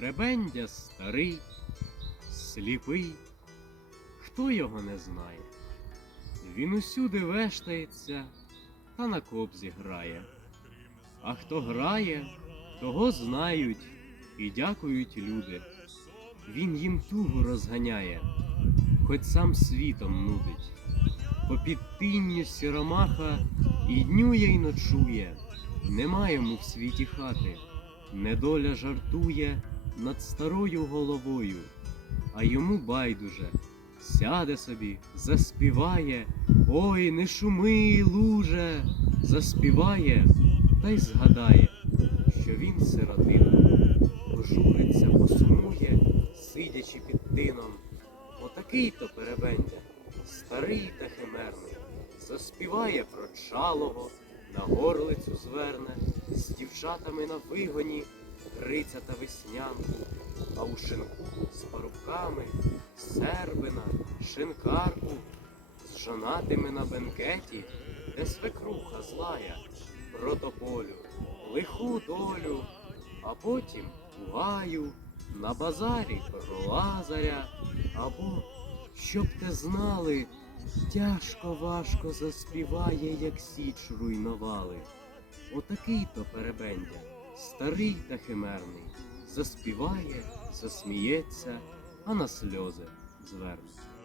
Перебендя старий, сліпий, хто його не знає? Він усюди вештається та на кобзі грає. А хто грає, того знають і дякують люди. Він їм тугу розганяє, хоч сам світом нудить. По підтинню сіромаха і днює, й ночує, нема йому в світі хати, недоля жартує над старою головою, а йому байдуже, сяде собі, заспіває, ой, не шуми, луже, заспіває та й згадає, що він сиротина, пожуриться, посумує, сидячи під тином. Отакий то перебендя, старий та химерний, заспіває про чалого, на горлицю зверне, з дівчатами на вигоні, Гриця та веснянку, а у шинку з парубками, сербина, шинкарку, з жонатими на бенкеті, де свекруха злая, протополю, лиху долю, а потім у гаю, на базарі про Лазаря, або, щоб те знали, тяжко важко заспіває, як січ руйнували. Отакий то перебендя, старий та химерний, заспіває, засміється, а на сльози звернеться.